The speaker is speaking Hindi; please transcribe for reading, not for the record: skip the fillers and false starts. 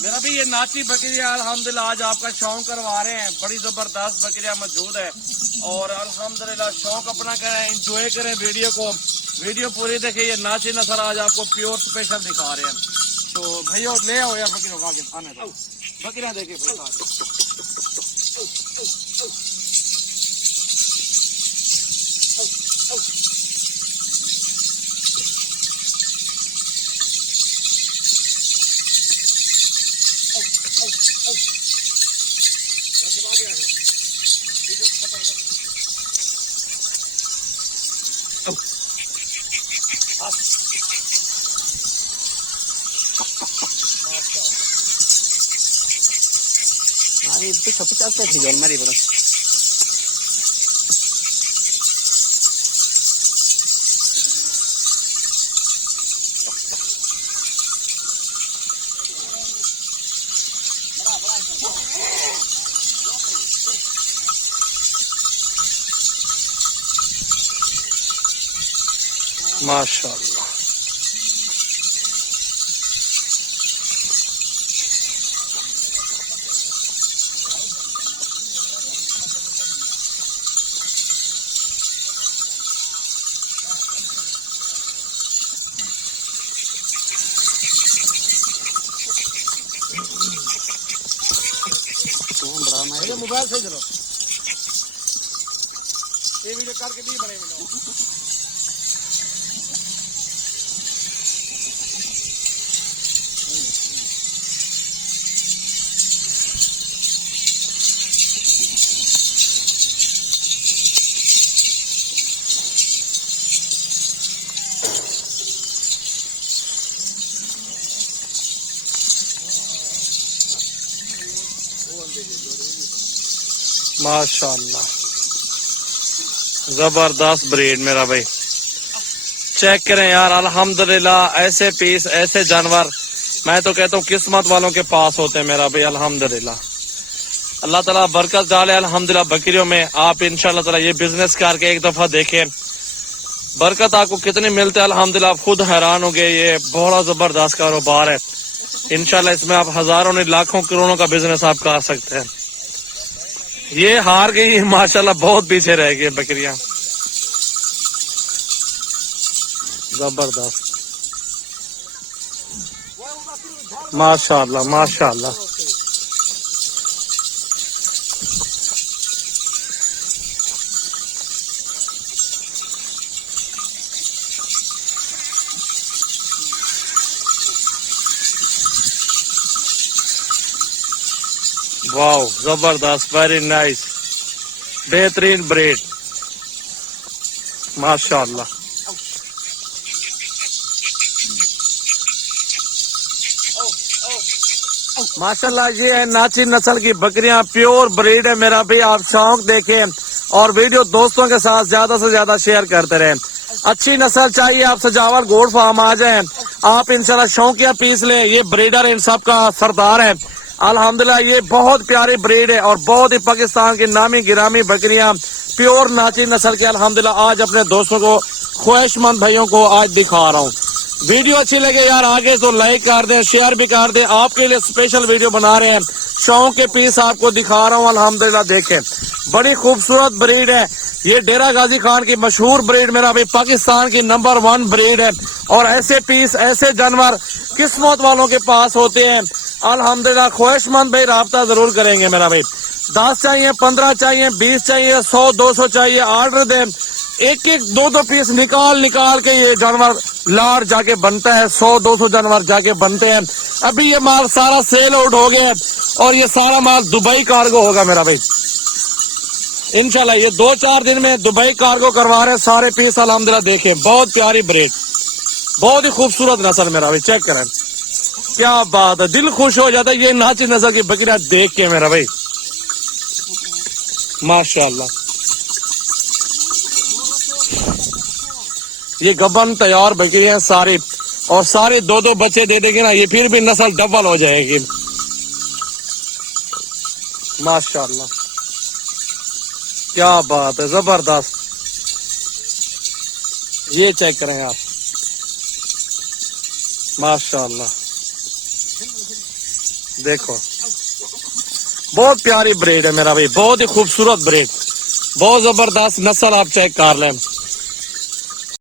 मेरा भी ये नाची बकरियां अल्हम्दुलिल्लाह आज आपका शौक करवा रहे हैं। बड़ी जबरदस्त बकरियां मौजूद है और अल्हम्दुलिल्लाह शौक अपना करें, एंजॉय करें वीडियो को। वीडियो पूरी देखिए। ये नाची नस्ल आज आपको प्योर स्पेशल दिखा रहे हैं। तो भैया ले आओ यार बकरियों को आगे खाने दो। बकरियां देखिए भाई। itu 50 ka jual mari bro. माशाअल्लाह। मोबाइल से चलो ये वीडियो करके भी बने माशाअल्लाह। जबरदस्त ब्रीड मेरा भाई। चेक करें यार अल्हम्दुलिल्लाह। ऐसे पीस ऐसे जानवर मैं तो कहता हूँ किस्मत वालों के पास होते हैं मेरा भाई। अल्हम्दुलिल्लाह अल्लाह ताला बरकत डाले अल्हम्दुलिल्लाह बकरियों में। आप इंशाल्लाह ताला ये बिजनेस करके एक दफा देखें बरकत आपको कितनी मिलती है। अल्हम्दुलिल्लाह आप खुद हैरान हो गए। ये बहुत जबरदस्त कारोबार है। इंशाल्लाह इसमें आप हजारों नहीं लाखों करोड़ों का बिजनेस आप कर सकते हैं। ये हार गई माशाल्लाह, बहुत पीछे रह गई बकरियां। जबरदस्त माशाल्लाह माशाल्लाह। वाओ जबरदस्त, वेरी नाइस, बेहतरीन ब्रीड माशाल्लाह। माशाल्लाह ये है नाची नस्ल की बकरियां, प्योर ब्रीड है मेरा भी। आप शौक देखें और वीडियो दोस्तों के साथ ज्यादा से ज्यादा शेयर करते रहें। अच्छी नस्ल चाहिए आप सजावल गोल्ड फार्म आ जाएं। आप इंशाल्लाह शौकिया पीस लें। ये ब्रीडर इन सब का सरदार है अल्हम्दुलिल्लाह। ये बहुत प्यारी ब्रीड है और बहुत ही पाकिस्तान की नामी गिरामी बकरियां प्योर नाची नस्ल के अल्हम्दुलिल्लाह आज अपने दोस्तों को, ख्वाहिशमंद भाइयों को आज दिखा रहा हूँ। वीडियो अच्छी लगे यार आगे तो लाइक कर दें, शेयर भी कर दें। आपके लिए स्पेशल वीडियो बना रहे हैं। शौक के पीस आपको दिखा रहा हूँ अल्हम्दुलिल्लाह। देखें बड़ी खूबसूरत ब्रीड है ये। डेरा गाजी खान की मशहूर ब्रीड मेरा भाई, पाकिस्तान की नंबर 1 ब्रीड है। और ऐसे पीस ऐसे जानवर किस्मत वालों के पास होते हैं अल्हम्दुलिल्लाह। ख्वाहिशमंद भाई राब्ता जरूर करेंगे मेरा भाई। 10 चाहिए, 15 चाहिए, 20 चाहिए, 100 200 चाहिए, ऑर्डर दें। एक एक 2-2 पीस निकाल के ये जानवर लार जाके बनता है। 100 200 जानवर जाके बनते हैं। अभी ये माल सारा सेल आउट हो गया है और ये सारा माल दुबई कार्गो होगा मेरा भाई इंशाल्लाह। ये 2-4 दिन में दुबई कार्गो करवा रहे हैं सारे पीस अल्हम्दुलिल्लाह। देखें बहुत प्यारी ब्रीड, बहुत ही खूबसूरत नस्ल मेरा भाई। चेक करें क्या बात है, दिल खुश हो जाता है ये नाची नस्ल की बकरियां देख के मेरा भाई माशाल्लाह। ये गबन तैयार बकरी हैं सारी और सारे 2-2 बच्चे दे देंगे ना, ये फिर भी नस्ल डबल हो जाएगी माशाल्लाह। क्या बात है, जबरदस्त। ये चेक करें आप माशाल्लाह देखो बहुत प्यारी ब्रीड है मेरा भाई, बहुत ही खूबसूरत ब्रीड, बहुत जबरदस्त नस्ल, आप चेक कर लें।